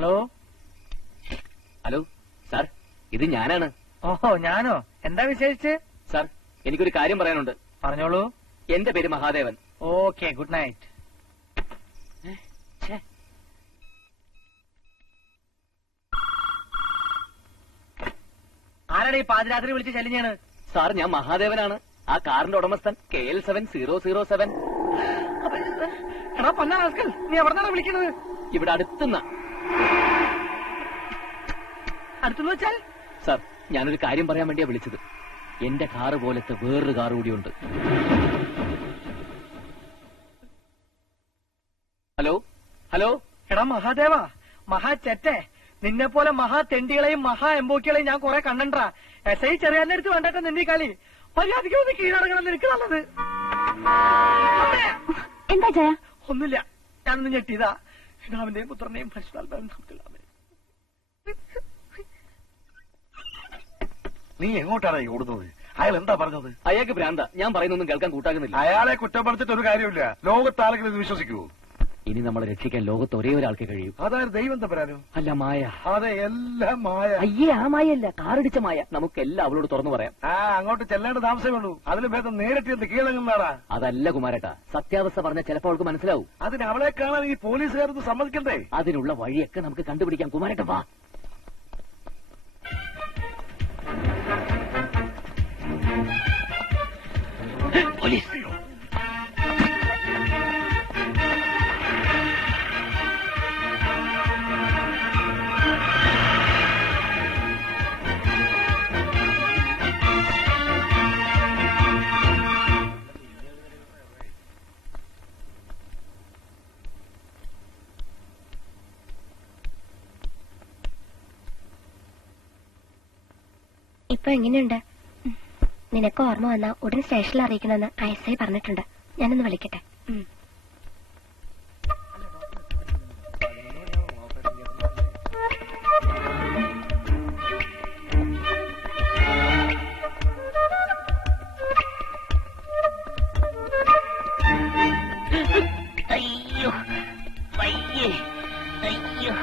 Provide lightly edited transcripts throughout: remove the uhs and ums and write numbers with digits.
Hello hello sir, ഇത് ഞാനാണ്. ഓഹോ, ഞാനോ? എന്താ വിശേഷിച്ച്? സാർ, എനിക്കൊരു കാര്യം പറയാനുണ്ട്. പറഞ്ഞോളൂ. എന്റെ പേര് മഹാദേവൻ. Okay, good night. ആരാണ് ഈ പാതിരാത്രി വിളിച്ച് ശല്യാണ്? സാർ, ഞാൻ മഹാദേവനാണ്. ആ കാറിന്റെ ഉടമസ്ഥൻ KL7007. എടാ പൊന്നാ റാസ്കൽ, നീ എവിടെന്നാണ് വിളിക്കുന്നത്? ഇവിടെ അടുത്തുന്ന. അടുത്തെന്ന് വെച്ചാൽ? സാർ, ഞാനൊരു കാര്യം പറയാൻ വേണ്ടിയാ വിളിച്ചത്. എന്റെ കാറ് പോലത്തെ വേറൊരു കാറ് കൂടിയുണ്ട്. Hello hello. എടാ മഹാദേവ, മഹാ ചെറ്റേ, നിന്നെ പോലെ മഹാ തെണ്ടികളെയും മഹാ എംബോക്കികളെയും ഞാൻ കുറെ കണ്ടണ്ടാ. SI ചെറിയാന്റെ അടുത്ത് വേണ്ടൊക്കെ നിന്നീ കളി. മര്യാദയ്ക്ക് ഒന്ന് കീഴടങ്ങണം, നിനക്ക് നല്ലത്. എന്താ ജയ? ഒന്നുമില്ല, ഞാനൊന്ന് ഞെട്ടിയതാ. പിതാവിന്റെയും പുത്രനെയും പരിശുദ്ധാത്മാവിനെയും. നീ എങ്ങോട്ടാണ് ഓടുന്നത്? അയാൾ എന്താ പറഞ്ഞത്? അയാൾക്ക് ഭ്രാന്ത. ഞാൻ പറയുന്നൊന്നും കേൾക്കാൻ കൂട്ടാക്കുന്നില്ല. അയാളെ കുറ്റപ്പെടുത്തിട്ട് ഒരു കാര്യമില്ല. ലോകത്താരെങ്കിലും ഇത് വിശ്വസിക്കുവോ? ഇനി നമ്മളെ രക്ഷിക്കാൻ ലോകത്ത് ഒരേ ഒരാൾക്ക് കഴിയും. അതായത് ദൈവം തമ്പരാനോ? അല്ല, മായ. അതെ, എല്ലാം മായ. അയ്യേ, ആ മായല്ല, കാറടിച്ച മായ. നമുക്കെല്ലാം അവളോട് തുറന്നു പറയാം. അങ്ങോട്ട് ചെല്ലേണ്ട താമസമേ ഉള്ളൂ. അതിന് ഭേദം നേരിട്ട് എന്ത് കീഴടങ്ങുന്നാടാ. അതല്ല കുമാരേട്ടാ, സത്യാവസ്ഥ പറഞ്ഞാൽ ചിലപ്പോൾ അവൾക്ക് മനസ്സിലാവും. അതിന് അവളെ കാണാൻ ഈ പോലീസുകാരൊന്ന് സമ്മതിക്കണ്ടേ? അതിനുള്ള വഴിയൊക്കെ നമുക്ക് കണ്ടുപിടിക്കാം. കുമാരേട്ട വാ. പോലീസ്. ഇപ്പൊ എങ്ങനെയുണ്ട്? നിനക്ക് ഓർമ്മ വന്നാ ഉടൻ സ്റ്റേഷനിൽ അറിയിക്കണമെന്ന് SI പറഞ്ഞിട്ടുണ്ട്. ഞാനൊന്ന് വിളിക്കട്ടെ. അയ്യോ, വയ്യേ, അയ്യോ.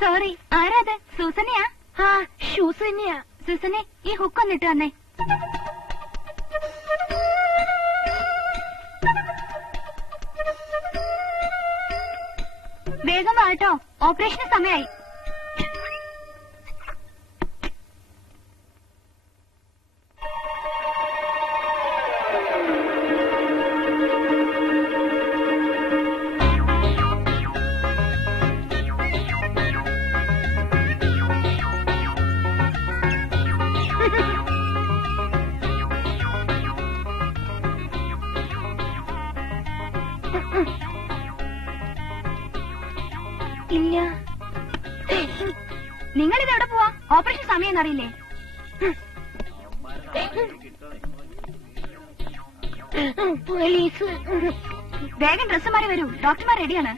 സോറി, ആരാത്? സൂസനയാ? ഷൂസ് തന്നെയാ. സൂസനെ, ഈ ഹുക്ക് ഒന്നിട്ട് വന്നേ. വേഗം വാട്ടോ, ഓപ്പറേഷന് സമയമായി. ഇല്ല. നിങ്ങളിതെവിടെ പോവാ? ഓപ്പറേഷൻ സമയം എന്നറിയില്ലേ? പോലീസ്. വേഗം ഡ്രസ്സ് മാറി വരൂ, ഡോക്ടർമാർ റെഡിയാണ്.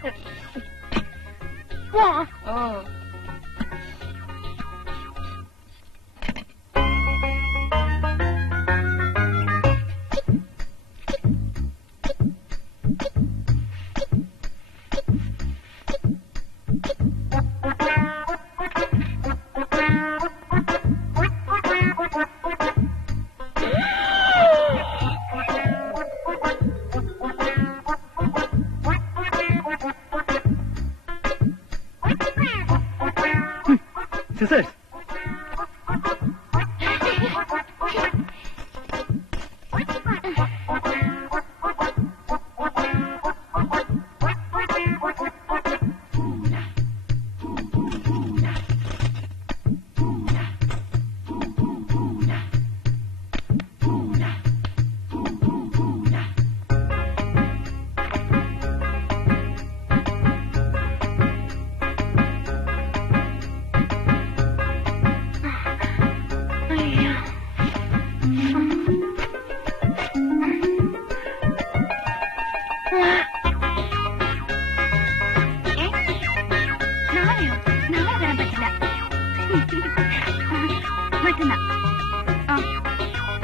മറ്റന്നാ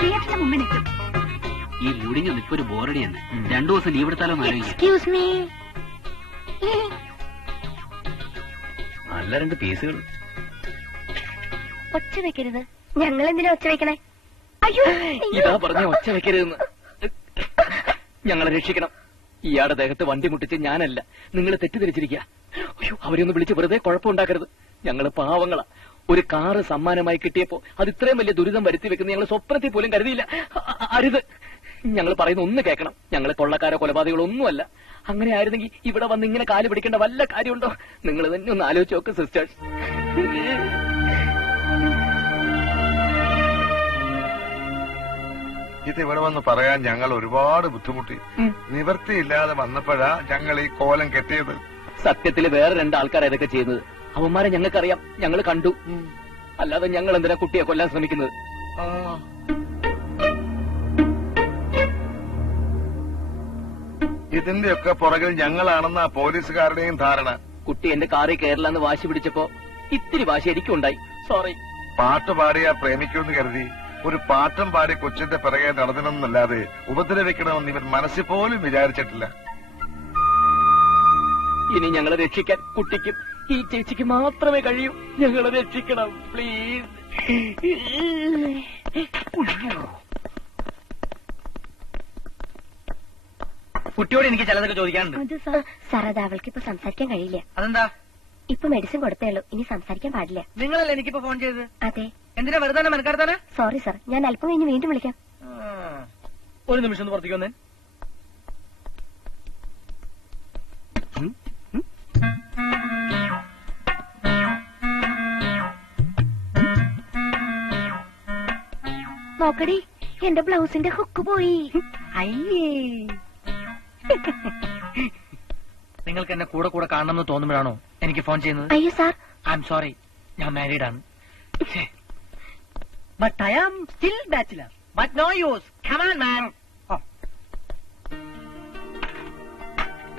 തിയേറ്ററിന് മുമ്പിൽ നിൽക്കും. ഈ ലൂഡിങ് ഇപ്പൊ ഒരു ബോറടി തന്നെ. 2 ദിവസം ലീവ് എടുത്താലോ ആലോചിക്കാം. Excuse me. നല്ല 2 പീസുകൾ. ഒച്ച വെക്കരുത്. ഞങ്ങൾ എന്തിനാ ഒച്ച വെക്കണേ? അയ്യോ, ഇതാ പറഞ്ഞ ഒച്ച വെക്കരുതെന്ന്. ഞങ്ങളെ രക്ഷിക്കണം. ഇയാളുടെ ദേഹത്ത് വണ്ടി മുട്ടിച്ച് ഞാനല്ല, നിങ്ങൾ തെറ്റിദ്ധരിച്ചിരിക്കുക. അയ്യോ, അവരെയൊന്ന് വിളിച്ച് വെറുതെ കുഴപ്പമുണ്ടാക്കരുത്. ഞങ്ങള് പാവങ്ങളാ. ഒരു കാറ് സമ്മാനമായി കിട്ടിയപ്പോ അത് ഇത്രയും വലിയ ദുരിതം വരുത്തി വെക്കുന്ന ഞങ്ങൾ സ്വപ്നത്തിൽ പോലും കരുതിയില്ല. അരുത്. ഞങ്ങൾ പറയുന്ന ഒന്ന് കേൾക്കണം. ഞങ്ങള് കൊള്ളക്കാരോ കൊലപാതകളോ ഒന്നുമല്ല. അങ്ങനെ ആയിരുന്നെങ്കിൽ ഇവിടെ വന്ന് ഇങ്ങനെ കാല് പിടിക്കേണ്ട വല്ല കാര്യമുണ്ടോ? നിങ്ങൾ തന്നെ ഒന്ന് ആലോചിച്ച് നോക്ക് സിസ്റ്റേഴ്സ്. ഇത് ഇവിടെ വന്ന് പറയാൻ ഞങ്ങൾ ഒരുപാട് ബുദ്ധിമുട്ടി. നിവൃത്തിയില്ലാതെ വന്നപ്പോഴാ ഞങ്ങൾ ഈ കോലം കെട്ടിയത്. സത്യത്തില് വേറെ 2 ആൾക്കാരാ ഇതൊക്കെ ചെയ്യുന്നത്. അവന്മാരെ ഞങ്ങൾക്കറിയാം, ഞങ്ങൾ കണ്ടു. അല്ലാതെ ഞങ്ങൾ എന്തിനാ കുട്ടിയെ കൊല്ലാൻ ശ്രമിക്കുന്നത്? ഇതിന്റെയൊക്കെ പുറകിൽ ഞങ്ങളാണെന്നാ പോലീസുകാരുടെയും ധാരണ. കുട്ടി എന്റെ കാറിൽ കയറില്ലെന്ന് വാശി പിടിച്ചപ്പോ ഇത്തിരി വാശി എനിക്കുണ്ടായി. സോറി. പാട്ട് പാടിയാ പ്രേമിക്കുമെന്ന് കരുതി ഒരു പാട്ടും പാടി കൊച്ചിന്റെ പിറകെ നടന്നതെന്നല്ലാതെ ഉപദ്രവിക്കണമെന്ന് ഇവൻ മനസ്സിൽ പോലും വിചാരിച്ചിട്ടില്ല. ഇനി ഞങ്ങളെ രക്ഷിക്കാൻ കുട്ടിക്കും ഈ ചേച്ചിക്ക് മാത്രമേ കഴിയൂ. ഞങ്ങളെ രക്ഷിക്കണം പ്ലീസ്. കുട്ടിയോട് എനിക്ക് ചിലതൊക്കെ ചോദിക്കാനുണ്ട്. അത് സാർ, അത് അവൾക്ക് ഇപ്പൊ സംസാരിക്കാൻ കഴിയില്ല. അതെന്താ? ഇപ്പൊ മെഡിസിൻ കൊടുത്തേ ഉള്ളൂ, ഇനി സംസാരിക്കാൻ പാടില്ല. നിങ്ങളല്ലേ എനിക്കിപ്പോ ഫോൺ ചെയ്തത്? അതെ. എന്തിനാ വെറുതെ മനക്കാർത്താനാ? സോറി സാർ, ഞാൻ അല്പം കഴിഞ്ഞ് വീണ്ടും വിളിക്കാം. ഒരു നിമിഷം ഒന്ന് പുറത്തേക്ക് വന്നേ. നോക്കടി, എന്റെ ബ്ലൗസിന്റെ ഹുക്ക് പോയി. അയ്യേ, നിങ്ങൾക്ക് എന്നെ കൂടെ കൂടെ കാണണമെന്ന് തോന്നുമ്പോഴാണോ എനിക്ക് ഫോൺ ചെയ്യുന്നത്? അയ്യോ സാർ, ഐ എം സോറി, ഞാൻ മാരീഡ് ആണ്. But I am still bachelor. But no use. Come on man.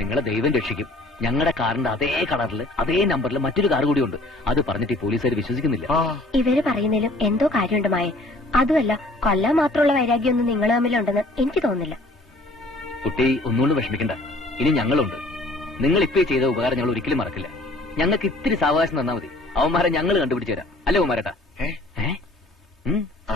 നിങ്ങളെ ദൈവം രക്ഷിക്കും. ഞങ്ങളുടെ കാറിന്റെ അതേ കളറിൽ അതേ നമ്പറിൽ മറ്റൊരു കാർ കൂടി ഉണ്ട്. അത് പറഞ്ഞിട്ട് ഈ പോലീസുകാർ വിശ്വസിക്കുന്നില്ല. ഇവര് പറയുന്നതിലും എന്തോ കാര്യമുണ്ട് മായ. അതുമല്ല, കൊല്ലാൻ മാത്രമുള്ള വൈരാഗ്യമൊന്നും നിങ്ങൾ തമ്മിലുണ്ടെന്ന് എനിക്ക് തോന്നുന്നില്ല. കുട്ടി ഒന്നുകൊണ്ട് വിഷമിക്കണ്ട. ഇനി ഞങ്ങളുണ്ട്. നിങ്ങൾ ഇപ്പേ ചെയ്ത ഉപകാരം ഞങ്ങൾ ഒരിക്കലും മറക്കില്ല. ഞങ്ങൾക്ക് ഇത്തിരി സാവകാശം തന്നാ മതി. അവന്മാരെ ഞങ്ങൾ കണ്ടുപിടിച്ചു തരാം. അല്ലേ അവന്മാരേട്ടാ? ആ